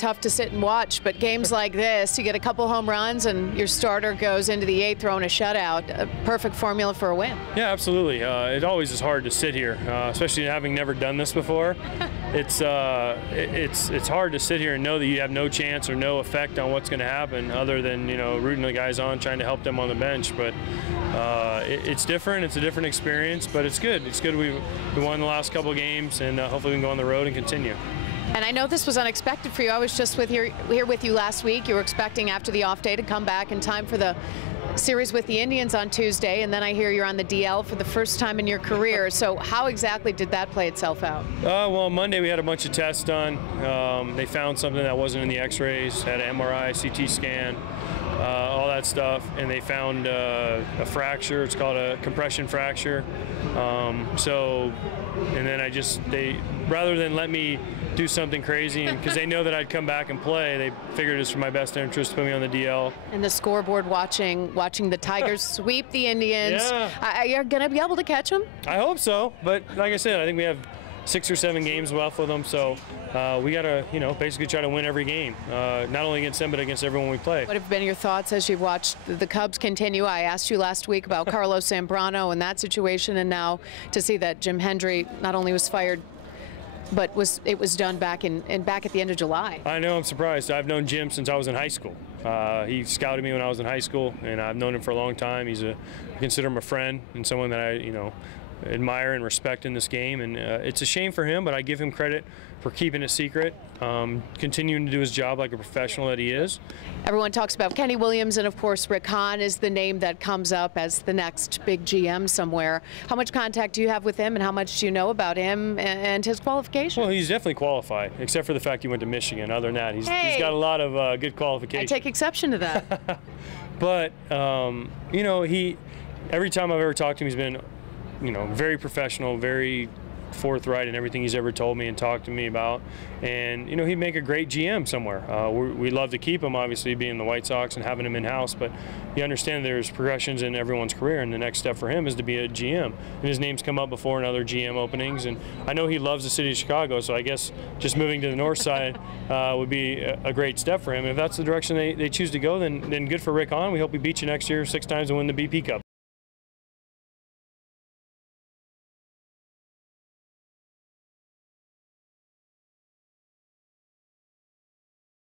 tough to sit and watch, but games like this, you get a couple home runs and your starter goes into the 8th throwing a shutout. A perfect formula for a win. Yeah, absolutely. It always is hard to sit here, especially having never done this before. It's hard to sit here and know that you have no chance or no effect on what's going to happen, other than rooting the guys on, trying to help them on the bench. But it's different. It's a different experience, but it's good. It's good. We won the last couple games, and hopefully we can go on the road and continue. And I know this was unexpected for you. I was just here with you last week. You were expecting after the off day to come back in time for the series with the Indians on Tuesday, and then I hear you're on the DL for the first time in your career. So how exactly did that play itself out? Well, on Monday we had a bunch of tests done. They found something that wasn't in the x-rays, had an MRI, CT scan, all that stuff, and they found a fracture. It's called a compression fracture. And then rather than let me do something crazy, because they know that I'd come back and play, they figured it's for my best interest to put me on the DL. And the scoreboard watching the Tigers sweep the Indians. Yeah. Are you going to be able to catch them? I hope so, but like I said, I think we have 6 or 7 games left with them, so we got to, basically try to win every game, not only against them, but against everyone we play. What have been your thoughts as you've watched the Cubs continue? I asked you last week about Carlos Zambrano and that situation, and now to see that Jim Hendry not only was fired, but it was done back at the end of July. I know, I'm surprised. I've known Jim since I was in high school. He scouted me when I was in high school, and I've known him for a long time. I consider him a friend and someone that I, admire and respect in this game, and it's a shame for him, but I give him credit for keeping it secret, continuing to do his job like a professional that he is. Everyone talks about Kenny Williams, and of course Rick Hahn is the name that comes up as the next big GM somewhere. How much contact do you have with him, and how much do you know about him and his qualifications? Well, he's definitely qualified, except for the fact he went to Michigan. Other than that, he's got a lot of good qualifications. I take exception to that. But every time I've ever talked to him, he's been very professional, very forthright in everything he's ever told me and talked to me about. And, he'd make a great GM somewhere. We'd love to keep him, obviously, being the White Sox and having him in-house, but you understand there's progressions in everyone's career, and the next step for him is to be a GM. And his name's come up before in other GM openings, and I know he loves the city of Chicago, so I guess just moving to the north side would be a great step for him. And if that's the direction they choose to go, then good for Rick Hahn. We hope we beat you next year 6 times and win the BP Cup.